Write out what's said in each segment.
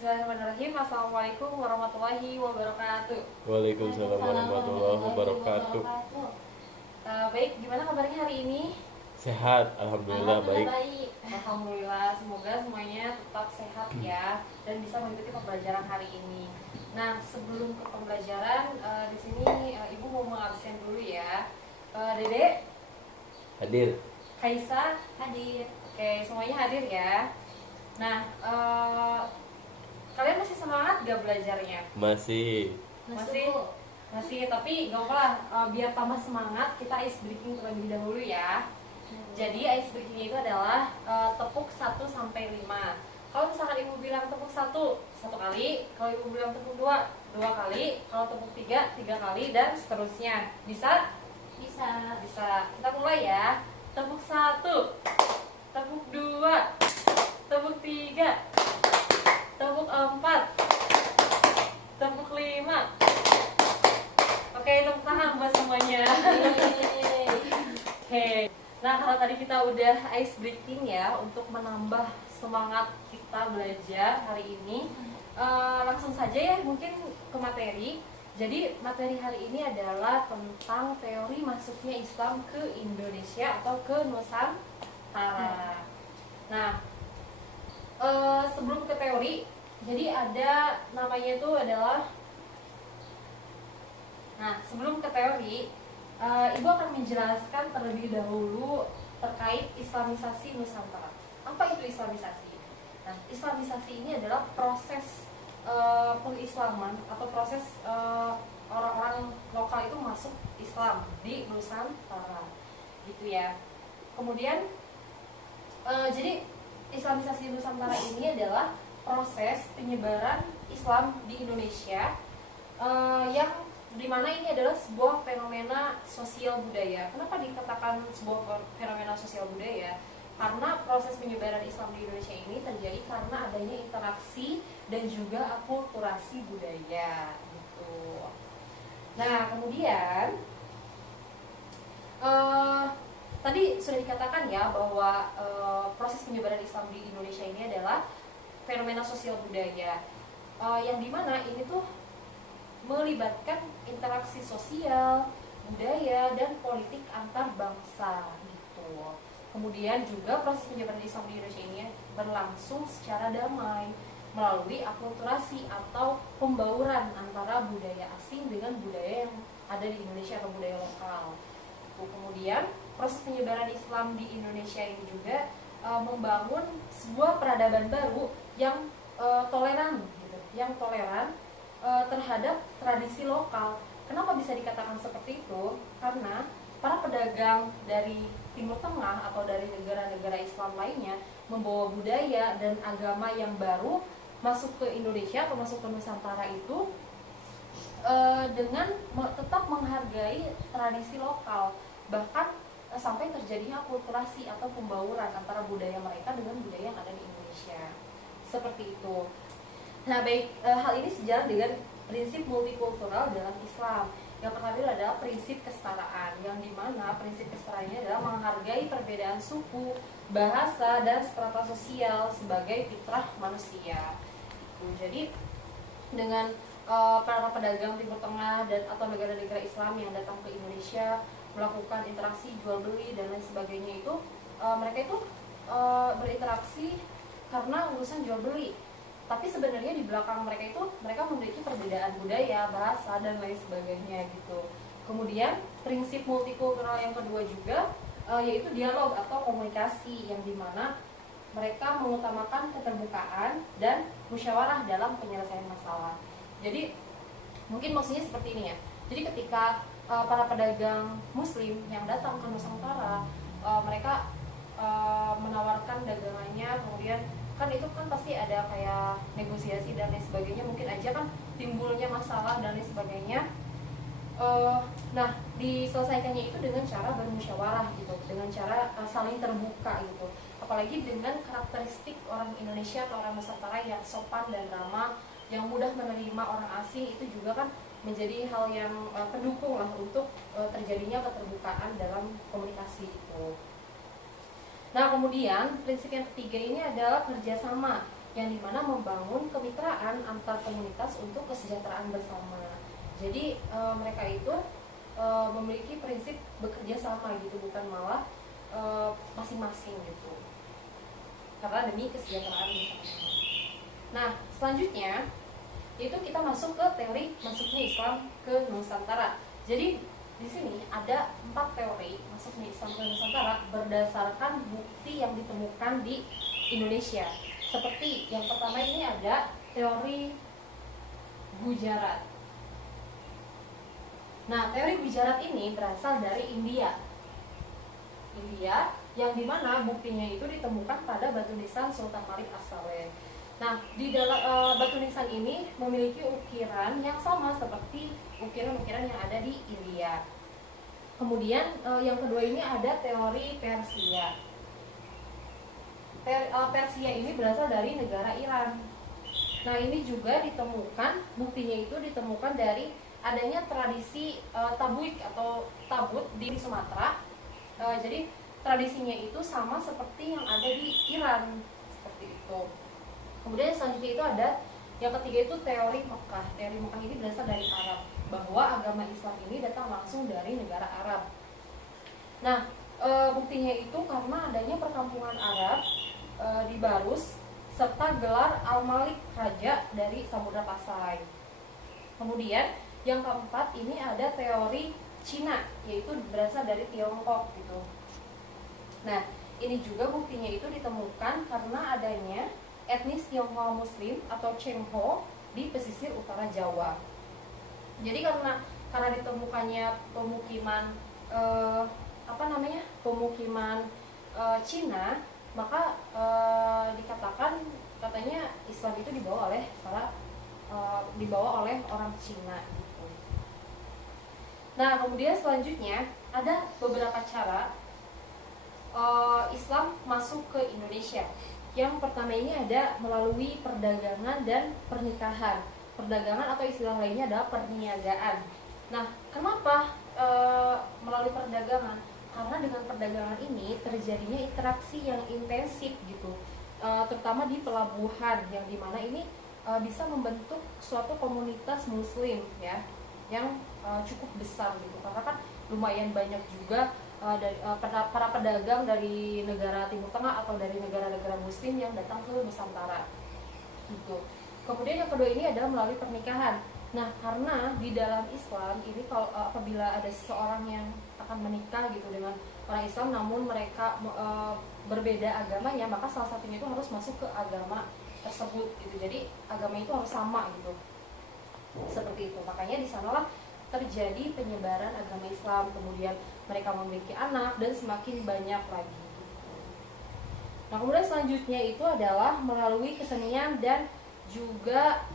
Bismillahirrahmanirrahim. Assalamualaikum warahmatullahi wabarakatuh. Waalaikumsalam warahmatullahi wabarakatuh. Baik, gimana kabarnya hari ini? Sehat, alhamdulillah baik. Alhamdulillah, semoga semuanya tetap sehat ya dan bisa mengikuti pembelajaran hari ini. Nah, sebelum ke pembelajaran, di sini Ibu mau mengabsen dulu ya. Dede, Hadir. Kaisa, hadir. Oke, semuanya hadir ya. Nah, kalian masih semangat gak belajarnya? Masih. Masih, tapi gak apa lah, biar tambah semangat kita ice breaking terlebih dahulu ya. Jadi ice breaking itu adalah tepuk 1 sampai 5. Kalau misalkan ibu bilang tepuk 1 kali, kalau ibu bilang tepuk 2 kali, kalau tepuk 3 kali, dan seterusnya. Bisa? Bisa. Kita mulai ya. Tepuk 1, tepuk 2, tepuk 3, tepuk 4, tepuk 5. Oke, tepuk tangan buat semuanya. Oke. Nah, kalau tadi kita udah ice breaking ya untuk menambah semangat kita belajar hari ini, langsung saja ya mungkin ke materi. Jadi materi hari ini adalah tentang teori masuknya Islam ke Indonesia atau ke Nusantara. Nah, sebelum ke teori, jadi ada namanya itu adalah. Nah, sebelum ke teori, Ibu akan menjelaskan terlebih dahulu terkait Islamisasi Nusantara. Apa itu Islamisasi? Nah, Islamisasi ini adalah proses pengislaman atau proses orang-orang lokal itu masuk Islam di Nusantara, gitu ya. Kemudian, jadi Islamisasi Nusantara ini adalah proses penyebaran Islam di Indonesia yang dimana ini adalah sebuah fenomena sosial budaya. Kenapa dikatakan sebuah fenomena sosial budaya? Karena proses penyebaran Islam di Indonesia ini terjadi karena adanya interaksi dan juga akulturasi budaya, gitu. Nah, kemudian tadi sudah dikatakan ya bahwa proses penyebaran Islam di Indonesia ini adalah fenomena sosial budaya, yang dimana ini tuh melibatkan interaksi sosial, budaya, dan politik antar bangsa, gitu. Kemudian juga proses penyebaran Islam di Indonesia ini berlangsung secara damai melalui akulturasi atau pembauran antara budaya asing dengan budaya yang ada di Indonesia atau budaya lokal. Kemudian proses penyebaran Islam di Indonesia ini juga membangun sebuah peradaban baru yang toleran, gitu, yang toleran terhadap tradisi lokal. Kenapa bisa dikatakan seperti itu? Karena para pedagang dari Timur Tengah atau dari negara-negara Islam lainnya membawa budaya dan agama yang baru masuk ke Indonesia atau masuk ke Nusantara itu dengan tetap menghargai tradisi lokal, bahkan sampai terjadinya akulturasi atau pembauran antara budaya mereka dengan budaya yang ada di Indonesia. Seperti itu. Nah, baik, hal ini sejalan dengan prinsip multikultural dalam Islam. Yang pertama adalah prinsip kesetaraan, yang dimana prinsip kesetaraan ini adalah menghargai perbedaan suku, bahasa, dan strata sosial sebagai fitrah manusia. Jadi dengan para pedagang Timur Tengah dan atau negara-negara Islam yang datang ke Indonesia melakukan interaksi jual beli dan lain sebagainya itu, mereka itu berinteraksi karena urusan jual beli. Tapi sebenarnya di belakang mereka itu mereka memiliki perbedaan budaya, bahasa, dan lain sebagainya, gitu. Kemudian prinsip multikultural yang kedua juga yaitu dialog atau komunikasi, yang dimana mereka mengutamakan keterbukaan dan musyawarah dalam penyelesaian masalah. Jadi mungkin maksudnya seperti ini ya. Jadi ketika para pedagang Muslim yang datang ke Nusantara, mereka menawarkan dagangannya, kemudian kan itu kan pasti ada kayak negosiasi dan lain sebagainya, mungkin aja kan timbulnya masalah dan lain sebagainya. Nah, diselesaikannya itu dengan cara bermusyawarah, gitu, dengan cara saling terbuka, gitu. Apalagi dengan karakteristik orang Indonesia atau orang Nusantara yang sopan dan ramah, yang mudah menerima orang asing, itu juga kan menjadi hal yang pendukung lah untuk terjadinya keterbukaan dalam komunikasi itu. Nah, kemudian prinsip yang ketiga ini adalah kerjasama, yang dimana membangun kemitraan antar komunitas untuk kesejahteraan bersama. Jadi mereka itu memiliki prinsip bekerja sama gitu, bukan malah masing-masing gitu, karena demi kesejahteraan bersama. Nah, selanjutnya itu kita masuk ke teori masuknya Islam ke Nusantara. Jadi di sini ada 4 teori masuknya Islam ke Nusantara berdasarkan bukti yang ditemukan di Indonesia. Seperti yang pertama ini ada teori Gujarat. Nah, teori Gujarat ini berasal dari India yang dimana buktinya itu ditemukan pada batu nisan Sultan Malik As-Saleh. Nah, di dalam batu nisan ini memiliki ukiran yang sama seperti ukiran-ukiran yang ada di India. Kemudian yang kedua ini ada teori Persia. Persia ini berasal dari negara Iran. Nah, ini juga ditemukan, buktinya itu ditemukan dari adanya tradisi tabuik atau tabut di Sumatera. Jadi tradisinya itu sama seperti yang ada di Iran, seperti itu. Kemudian selanjutnya itu ada yang ketiga itu teori Mekah. Teori Mekah ini berasal dari Arab, bahwa agama Islam ini datang langsung dari negara Arab. Nah, buktinya itu karena adanya perkampungan Arab di Barus serta gelar Al-Malik, raja dari Samudra Pasai. Kemudian yang keempat ini ada teori Cina, yaitu berasal dari Tiongkok gitu. Nah, ini juga buktinya itu ditemukan karena adanya etnis Tionghoa Muslim atau Chengho di pesisir utara Jawa. Jadi karena ditemukannya pemukiman pemukiman Cina, maka dikatakan katanya Islam itu dibawa oleh orang Cina gitu. Nah, kemudian selanjutnya ada beberapa cara Islam masuk ke Indonesia. Yang pertama ini ada melalui perdagangan dan pernikahan. Perdagangan atau istilah lainnya adalah perniagaan. Nah, kenapa melalui perdagangan? Karena dengan perdagangan ini terjadinya interaksi yang intensif gitu, terutama di pelabuhan, yang dimana ini bisa membentuk suatu komunitas Muslim ya, yang cukup besar gitu. Karena kan lumayan banyak juga para pedagang dari negara Timur Tengah atau dari negara-negara Muslim yang datang ke Nusantara gitu. Kemudian yang kedua ini adalah melalui pernikahan. Nah, karena di dalam Islam ini kalau apabila ada seseorang yang akan menikah gitu dengan orang Islam namun mereka berbeda agamanya, maka salah satunya itu harus masuk ke agama tersebut gitu. Jadi agama itu harus sama gitu. Seperti itu. Makanya di sanalah terjadi penyebaran agama Islam, kemudian mereka memiliki anak dan semakin banyak lagi. Nah, kemudian selanjutnya itu adalah melalui kesenian dan juga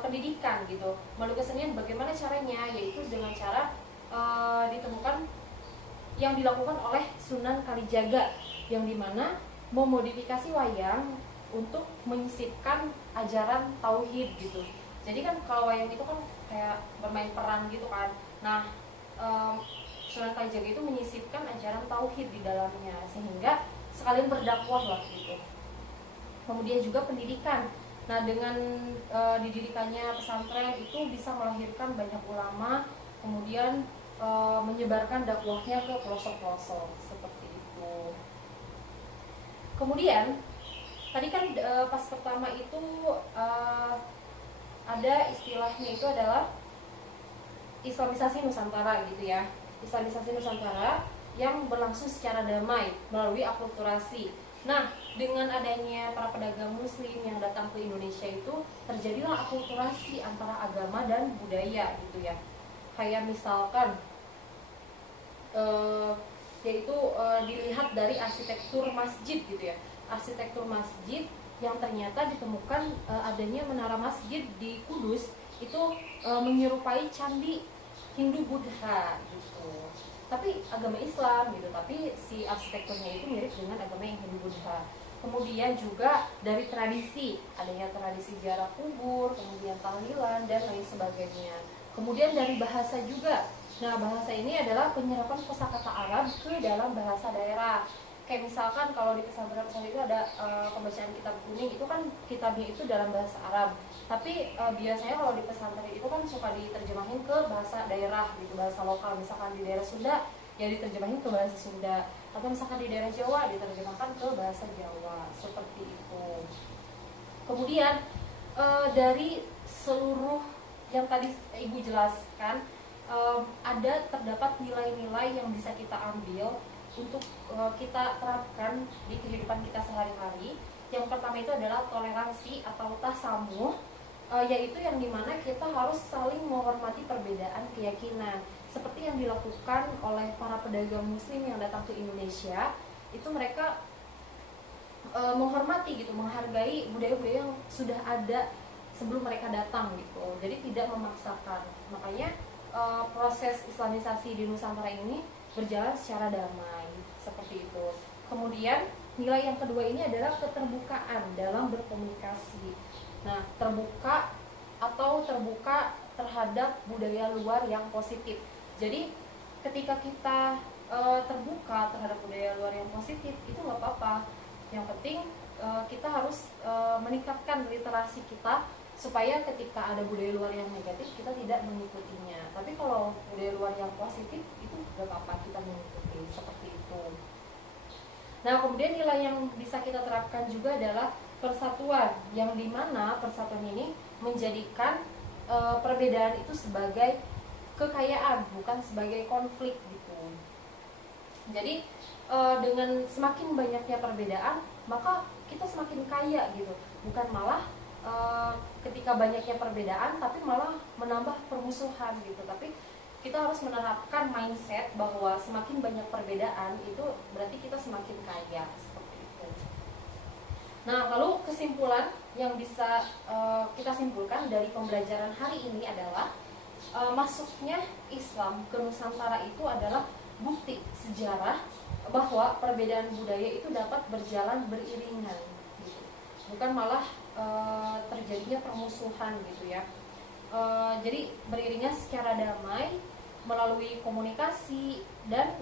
pendidikan gitu. Melalui kesenian bagaimana caranya? Yaitu dengan cara ditemukan yang dilakukan oleh Sunan Kalijaga, yang dimana memodifikasi wayang untuk menyisipkan ajaran tauhid gitu. Jadi kan kalau wayang itu kan kayak bermain peran gitu kan. Nah, Sunan Kalijaga itu menyisipkan ajaran tauhid di dalamnya, sehingga sekalian berdakwah lah gitu. Kemudian juga pendidikan. Nah, dengan didirikannya pesantren itu bisa melahirkan banyak ulama, kemudian menyebarkan dakwahnya ke pelosok-pelosok seperti itu. Kemudian tadi kan pas pertama itu ada istilahnya itu adalah Islamisasi Nusantara gitu ya. Islamisasi Nusantara yang berlangsung secara damai melalui akulturasi. Nah, dengan adanya para pedagang Muslim yang datang ke Indonesia itu terjadilah akulturasi antara agama dan budaya gitu ya. Kayak misalkan yaitu dilihat dari arsitektur masjid gitu ya. Arsitektur masjid yang ternyata ditemukan adanya menara masjid di Kudus itu menyerupai candi Hindu Buddha gitu. Tapi agama Islam gitu, tapi si arsitekturnya itu mirip dengan agama yang Hindu Buddha. Kemudian juga dari tradisi, adanya tradisi ziarah kubur, kemudian tahlilan dan lain sebagainya. Kemudian dari bahasa juga. Nah, bahasa ini adalah penyerapan kosakata Arab ke dalam bahasa daerah. kayak misalkan kalau di pesantren-pesantren itu ada pembacaan kitab kuning, itu kan kitabnya itu dalam bahasa Arab, tapi biasanya kalau di pesantren itu kan suka diterjemahin ke bahasa daerah gitu, bahasa lokal. Misalkan di daerah Sunda ya diterjemahin ke bahasa Sunda, atau misalkan di daerah Jawa diterjemahkan ke bahasa Jawa, seperti itu. Kemudian dari seluruh yang tadi Ibu jelaskan, terdapat nilai-nilai yang bisa kita ambil untuk kita terapkan di kehidupan kita sehari-hari. Yang pertama itu adalah toleransi atau tasamuh, yaitu yang dimana kita harus saling menghormati perbedaan keyakinan, seperti yang dilakukan oleh para pedagang muslim yang datang ke Indonesia. Itu mereka menghormati gitu, menghargai budaya-budaya yang sudah ada sebelum mereka datang gitu, jadi tidak memaksakan. Makanya proses islamisasi di Nusantara ini berjalan secara damai, seperti itu. Kemudian nilai yang kedua ini adalah keterbukaan dalam berkomunikasi. Nah, terbuka terhadap budaya luar yang positif. Jadi ketika kita terbuka terhadap budaya luar yang positif, itu nggak apa-apa. Yang penting kita harus meningkatkan literasi kita, supaya ketika ada budaya luar yang negatif kita tidak mengikutinya. Tapi kalau budaya luar yang positif itu gak apa-apa kita mengikuti, seperti itu. Nah, kemudian nilai yang bisa kita terapkan juga adalah persatuan, yang dimana persatuan ini menjadikan perbedaan itu sebagai kekayaan, bukan sebagai konflik gitu. Jadi dengan semakin banyaknya perbedaan, maka kita semakin kaya gitu, bukan malah ketika banyaknya perbedaan tapi malah menambah permusuhan gitu. Tapi kita harus menerapkan mindset bahwa semakin banyak perbedaan itu berarti kita semakin kaya, seperti itu. Nah, lalu kesimpulan yang bisa kita simpulkan dari pembelajaran hari ini adalah masuknya Islam ke Nusantara itu adalah bukti sejarah bahwa perbedaan budaya itu dapat berjalan beriringan gitu. Bukan malah terjadinya permusuhan gitu ya. Jadi beriringnya secara damai melalui komunikasi dan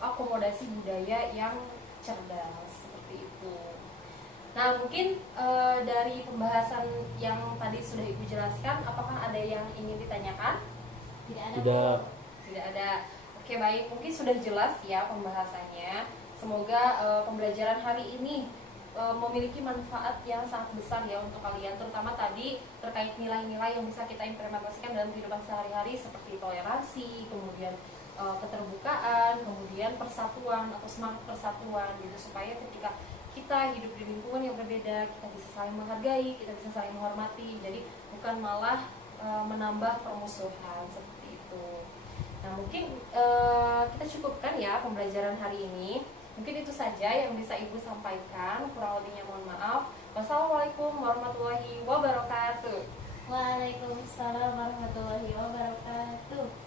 akomodasi budaya yang cerdas, seperti itu. Nah, mungkin dari pembahasan yang tadi sudah Ibu jelaskan, apakah ada yang ingin ditanyakan? Tidak ada. Tidak ada. Oke, baik, mungkin sudah jelas ya pembahasannya. Semoga pembelajaran hari ini memiliki manfaat yang sangat besar ya untuk kalian, terutama tadi terkait nilai-nilai yang bisa kita implementasikan dalam kehidupan sehari-hari, seperti toleransi, kemudian keterbukaan, kemudian persatuan atau semangat persatuan gitu, supaya ketika kita hidup di lingkungan yang berbeda, kita bisa saling menghargai, kita bisa saling menghormati, jadi bukan malah menambah permusuhan, seperti itu. Nah, mungkin kita cukupkan ya pembelajaran hari ini. Mungkin itu saja yang bisa Ibu sampaikan. Kurang lebihnya mohon maaf. Wassalamualaikum warahmatullahi wabarakatuh. Waalaikumsalam warahmatullahi wabarakatuh.